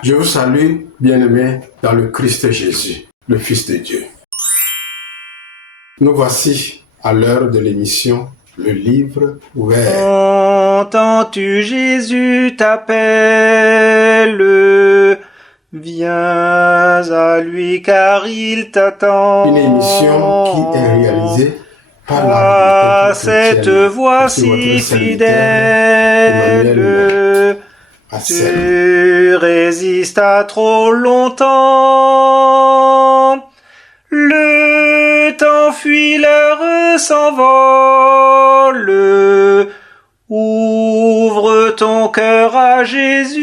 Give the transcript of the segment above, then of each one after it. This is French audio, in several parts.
Je vous salue, bien-aimés, dans le Christ Jésus, le Fils de Dieu. Nous voici à l'heure de l'émission Le Livre Ouvert. Entends-tu, Jésus t'appelle, viens à lui car il t'attend. Une émission qui est réalisée par la cette chrétienne. voix Je suis votre si serviteur, fidèle, Assel. tu résistes à trop longtemps. Le temps fuit, l'heure s'envole. Ouvre ton cœur à Jésus.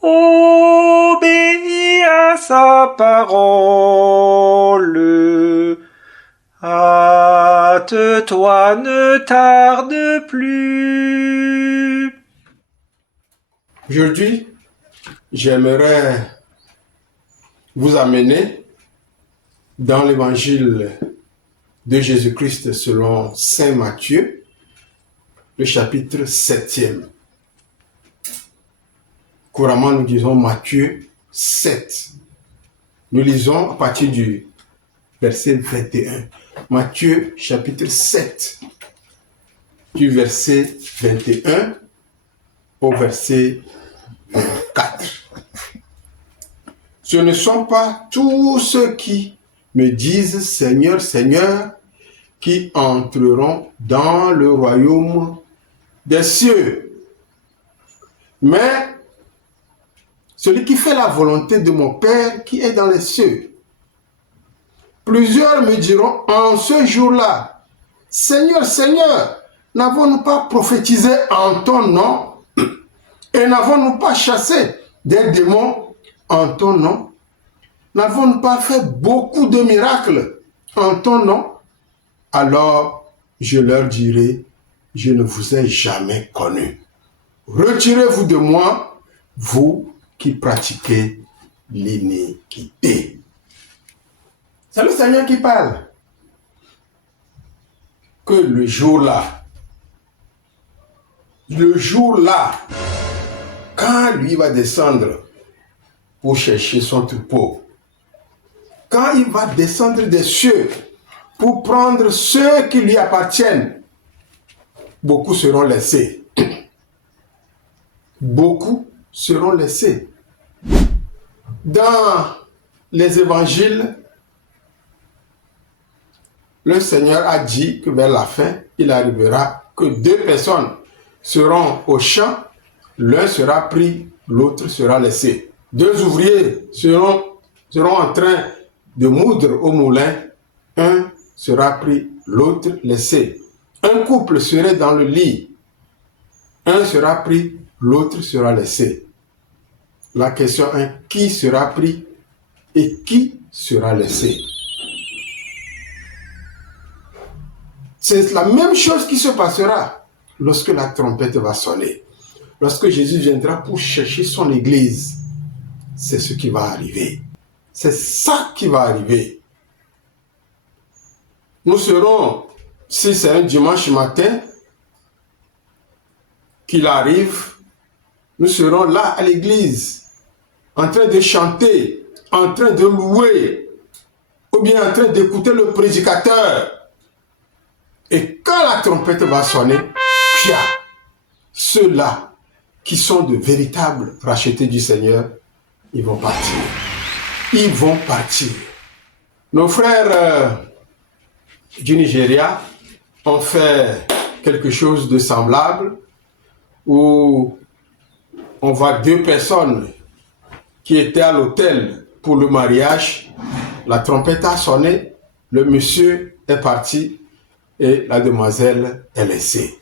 Obéis à sa parole. Hâte-toi, ne tarde plus. Aujourd'hui, j'aimerais vous amener dans l'évangile de Jésus-Christ selon Saint Matthieu, le chapitre 7e. Couramment, nous disons Matthieu 7. Nous lisons à partir du verset 21. Matthieu chapitre 7, du verset 21 au verset 24. Ce ne sont pas tous ceux qui me disent Seigneur, Seigneur, qui entreront dans le royaume des cieux, mais celui qui fait la volonté de mon Père qui est dans les cieux. Plusieurs me diront en ce jour-là, Seigneur, Seigneur, n'avons-nous pas prophétisé en ton nom et n'avons-nous pas chassé des démons en ton nom? N'avons-nous pas fait beaucoup de miracles en ton nom? Alors je leur dirai, je ne vous ai jamais connu. Retirez-vous de moi, vous qui pratiquez l'iniquité. C'est le Seigneur qui parle. Que le jour-là, quand lui va descendre pour chercher son troupeau, quand il va descendre des cieux pour prendre ceux qui lui appartiennent, beaucoup seront laissés. Beaucoup seront laissés. Dans les évangiles, le Seigneur a dit que vers la fin, il arrivera que deux personnes seront au champ, l'un sera pris, l'autre sera laissé. Deux ouvriers seront en train de moudre au moulin, un sera pris, l'autre laissé. Un couple serait dans le lit, un sera pris, l'autre sera laissé. La question est qui sera pris et qui sera laissé? C'est la même chose qui se passera lorsque la trompette va sonner. Lorsque Jésus viendra pour chercher son église, c'est ce qui va arriver. C'est ça qui va arriver. Nous serons, si c'est un dimanche matin qu'il arrive, nous serons là à l'église, en train de chanter, en train de louer, ou bien en train d'écouter le prédicateur. Et quand la trompette va sonner, ceux-là qui sont de véritables rachetés du Seigneur, ils vont partir. Ils vont partir. Nos frères du Nigeria ont fait quelque chose de semblable où on voit deux personnes qui étaient à l'hôtel pour le mariage. La trompette a sonné, le monsieur est parti et la demoiselle est laissée.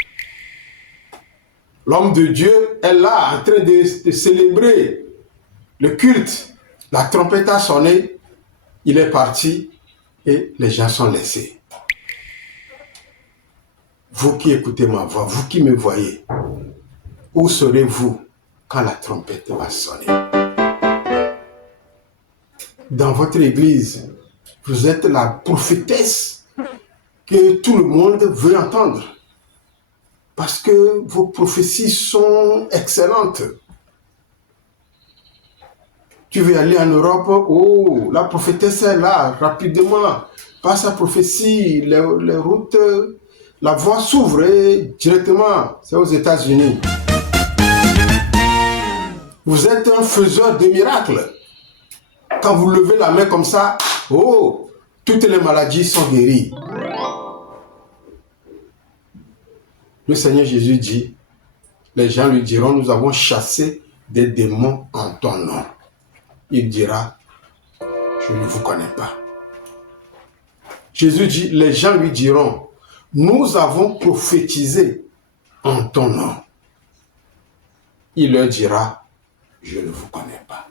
L'homme de Dieu est là en train de célébrer le culte. La trompette a sonné, il est parti et les gens sont laissés. Vous qui écoutez ma voix, vous qui me voyez, où serez-vous quand la trompette va sonner? Dans votre église, vous êtes la prophétesse que tout le monde veut entendre. parce que vos prophéties sont excellentes. Tu veux aller en Europe, oh, la prophétesse est là, rapidement, par sa prophétie, les routes, la voie s'ouvre et directement, c'est aux États-Unis. Vous êtes un faiseur de miracles. Quand vous levez la main comme ça, oh, toutes les maladies sont guéries. Le Seigneur Jésus dit, les gens lui diront, nous avons chassé des démons en ton nom. Il dira, je ne vous connais pas. Jésus dit, les gens lui diront, nous avons prophétisé en ton nom. Il leur dira, je ne vous connais pas.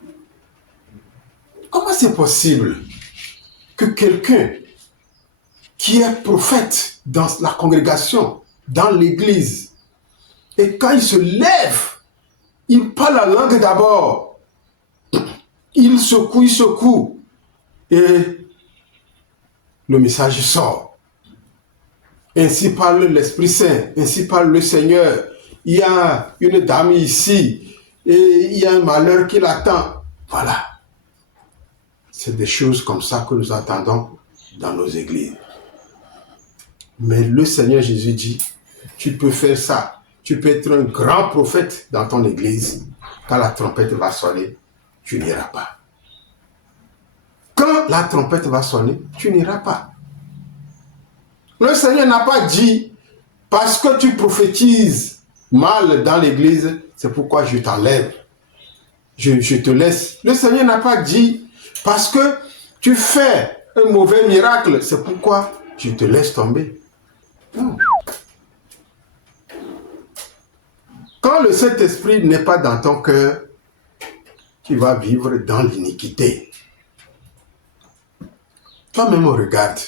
Comment c'est possible que quelqu'un qui est prophète dans la congrégation, dans l'église, et quand il se lève, il parle la langue d'abord, il secoue, et le message sort. Ainsi parle l'Esprit Saint, ainsi parle le Seigneur. Il y a une dame ici, et il y a un malheur qui l'attend. Voilà. C'est des choses comme ça que nous entendons dans nos églises. Mais le Seigneur Jésus dit, tu peux faire ça. Tu peux être un grand prophète dans ton église. Quand la trompette va sonner, tu n'iras pas. Quand la trompette va sonner, tu n'iras pas. Le Seigneur n'a pas dit, parce que tu prophétises mal dans l'église, c'est pourquoi je t'enlève. Je te laisse. Le Seigneur n'a pas dit, parce que tu fais un mauvais miracle, c'est pourquoi je te laisse tomber. Non. Quand le Saint-Esprit n'est pas dans ton cœur, tu vas vivre dans l'iniquité. Toi-même, regarde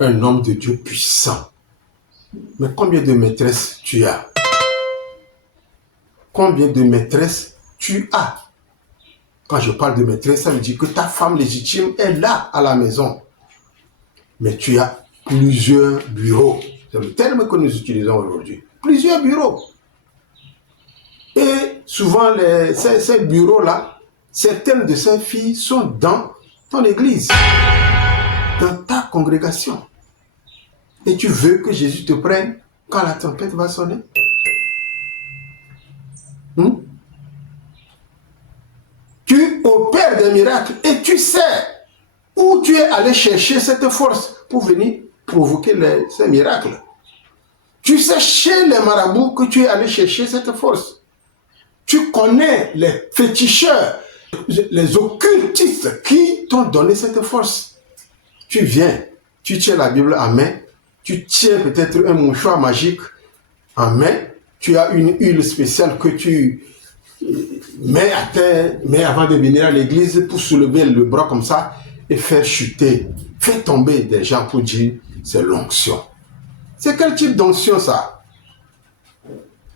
un homme de Dieu puissant. Mais combien de maîtresses tu as? Combien de maîtresses tu as? Quand je parle de maîtresse, ça veut dire que ta femme légitime est là à la maison. Mais tu as plusieurs bureaux. C'est le terme que nous utilisons aujourd'hui. Plusieurs bureaux. Et souvent, ces bureaux-là, certaines de ces filles sont dans ton église, dans ta congrégation. Et tu veux que Jésus te prenne quand la trompette va sonner? Tu opères des miracles et tu sais où tu es allé chercher cette force pour venir provoquer ces miracles. Tu sais chez les marabouts que tu es allé chercher cette force. Tu connais les féticheurs, les occultistes qui t'ont donné cette force. Tu viens, tu tiens la Bible en main, tu tiens peut-être un mouchoir magique en main, tu as une huile spéciale que tu mets à terre, mais avant de venir à l'église pour soulever le bras comme ça et faire chuter, faire tomber des gens pour dire c'est l'onction. C'est quel type d'onction ça?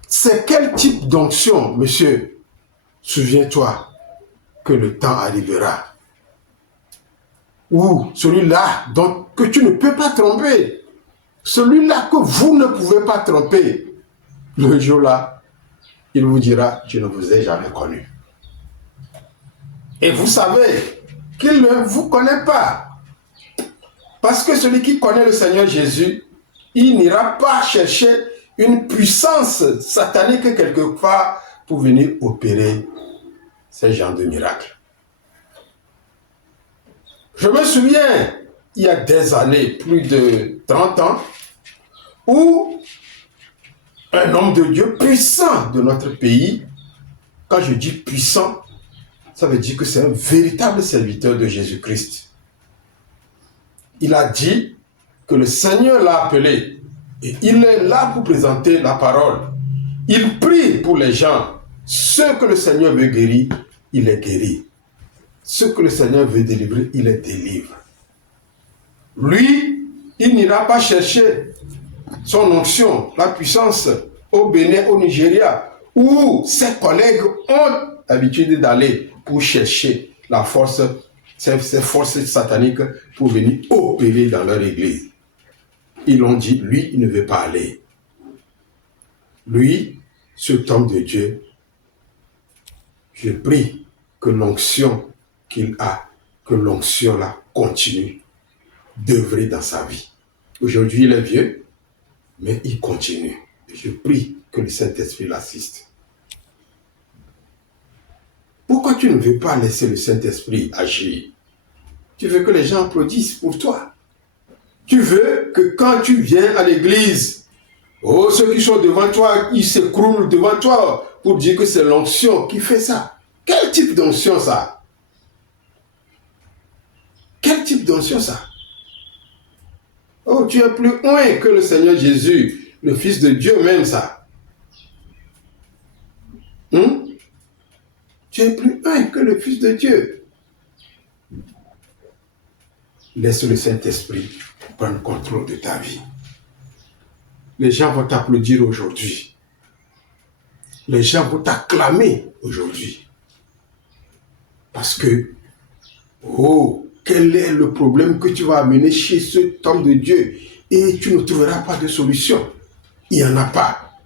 C'est quel type d'onction, monsieur? Souviens-toi que le temps arrivera où celui-là que tu ne peux pas tromper, celui-là que vous ne pouvez pas tromper, le jour-là, il vous dira, je ne vous ai jamais connu. Et vous savez qu'il ne vous connaît pas. Parce que celui qui connaît le Seigneur Jésus, il n'ira pas chercher une puissance satanique quelque part pour venir opérer ces genres de miracles. Je me souviens, il y a des années, plus de 30 ans, où un homme de Dieu puissant de notre pays, quand je dis puissant, ça veut dire que c'est un véritable serviteur de Jésus-Christ. Il a dit que le Seigneur l'a appelé et il est là pour présenter la parole. Il prie pour les gens. Ceux que le Seigneur veut guérir, il les guérit. Ceux que le Seigneur veut délivrer, il les délivre. Lui, il n'ira pas chercher son onction, la puissance au Bénin, au Nigeria, où ses collègues ont l'habitude d'aller pour chercher la force, ces forces sataniques pour venir opérer dans leur église. Ils l'ont dit, lui, il ne veut pas aller. Lui, cet homme de Dieu, je prie que l'onction qu'il a, que l'onction-là continue d'œuvrer dans sa vie. Aujourd'hui, il est vieux, mais il continue. Et je prie que le Saint-Esprit l'assiste. Pourquoi tu ne veux pas laisser le Saint-Esprit agir? Tu veux que les gens applaudissent pour toi. Tu veux que quand tu viens à l'église, oh, ceux qui sont devant toi, ils s'écroulent devant toi pour dire que c'est l'onction qui fait ça. Quel type d'onction ça? Quel type d'onction ça? Oh, tu es plus loin que le Seigneur Jésus, le Fils de Dieu même ça. Tu es plus loin que le Fils de Dieu. Laisse le Saint-Esprit prendre contrôle de ta vie. Les gens vont t'applaudir aujourd'hui. Les gens vont t'acclamer aujourd'hui. Parce que, oh, quel est le problème que tu vas amener chez cet homme de Dieu et tu ne trouveras pas de solution. Il n'y en a pas.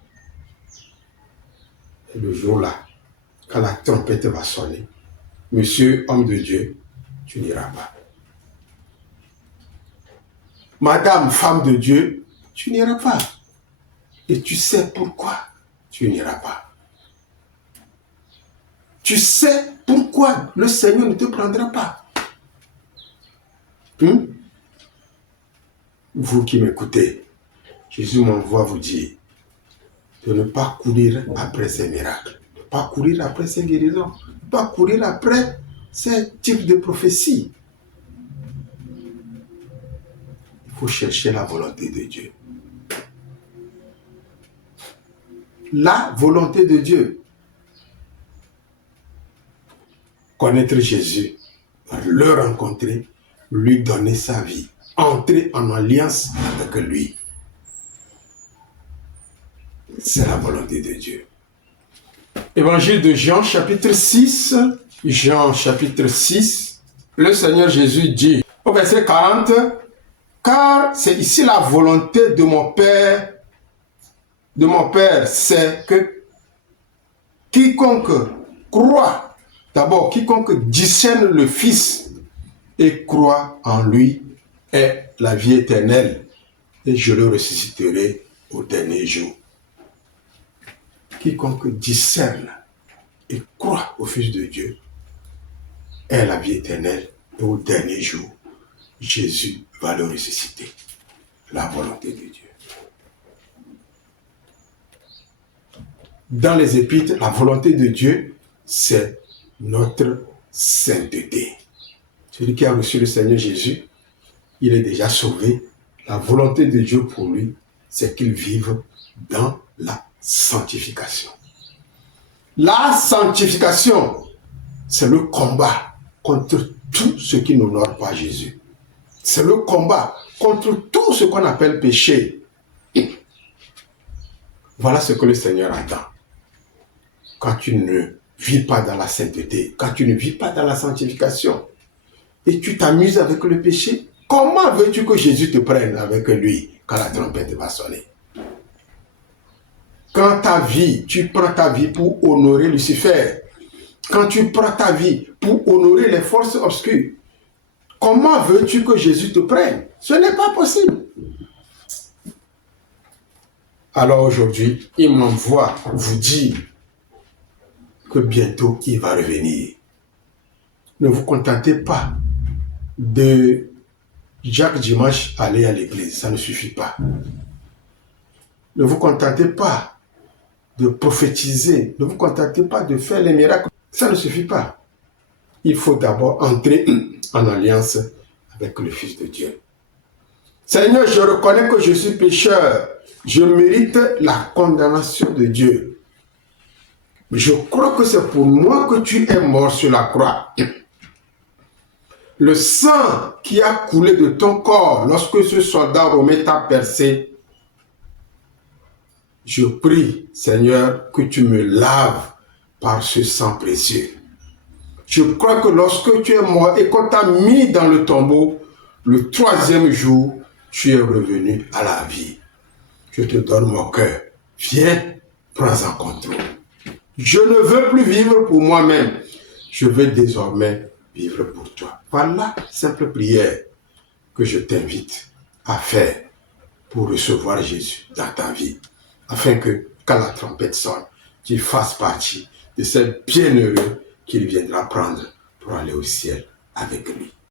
Et le jour-là, quand la trompette va sonner, monsieur, homme de Dieu, tu n'iras pas. Madame, femme de Dieu, tu n'iras pas. Et tu sais pourquoi tu n'iras pas. Tu sais pourquoi le Seigneur ne te prendra pas. Vous qui m'écoutez, Jésus m'envoie vous dire de ne pas courir après ces miracles, de ne pas courir après ces guérisons, de ne pas courir après ces types de prophéties. Il faut chercher la volonté de Dieu. La volonté de Dieu. Connaître Jésus, le rencontrer, lui donner sa vie, entrer en alliance avec lui. C'est la volonté de Dieu. Évangile de Jean, chapitre 6. Jean, chapitre 6. Le Seigneur Jésus dit, au verset 40, « Car c'est ici la volonté de mon Père, c'est que quiconque croit, d'abord, quiconque discerne le Fils et croit en lui ait la vie éternelle, et je le ressusciterai au dernier jour. » Quiconque discerne et croit au Fils de Dieu ait la vie éternelle, et au dernier jour, Jésus va le ressusciter. La volonté de Dieu. Dans les Épîtres, la volonté de Dieu, c'est notre sainteté. Celui qui a reçu le Seigneur Jésus, il est déjà sauvé. La volonté de Dieu pour lui, c'est qu'il vive dans la sanctification. La sanctification, c'est le combat contre tout ce qui n'honore pas Jésus. C'est le combat contre tout ce qu'on appelle péché. Voilà ce que le Seigneur attend. Quand tu ne vis pas dans la sainteté, quand tu ne vis pas dans la sanctification, et tu t'amuses avec le péché, comment veux-tu que Jésus te prenne avec lui quand la trompette va sonner? Quand ta vie, tu prends ta vie pour honorer Lucifer, quand tu prends ta vie pour honorer les forces obscures, comment veux-tu que Jésus te prenne? Ce n'est pas possible. Alors aujourd'hui, il m'envoie vous dire que bientôt il va revenir. Ne vous contentez pas de chaque dimanche aller à l'église, ça ne suffit pas. Ne vous contentez pas de prophétiser, ne vous contentez pas de faire les miracles, ça ne suffit pas. Il faut d'abord entrer en alliance avec le Fils de Dieu. Seigneur, je reconnais que je suis pécheur, je mérite la condamnation de Dieu. Mais je crois que c'est pour moi que tu es mort sur la croix. Le sang qui a coulé de ton corps lorsque ce soldat romain t'a percé, je prie, Seigneur, que tu me laves par ce sang précieux. Je crois que lorsque tu es mort et qu'on t'a mis dans le tombeau, le troisième jour, tu es revenu à la vie. Je te donne mon cœur. Viens prends en contrôle. Je ne veux plus vivre pour moi-même. Je veux désormais vivre pour toi. Voilà, simple prière que je t'invite à faire pour recevoir Jésus dans ta vie. Afin que, quand la trompette sonne, tu fasses partie de ces bienheureux qu'il viendra prendre pour aller au ciel avec lui.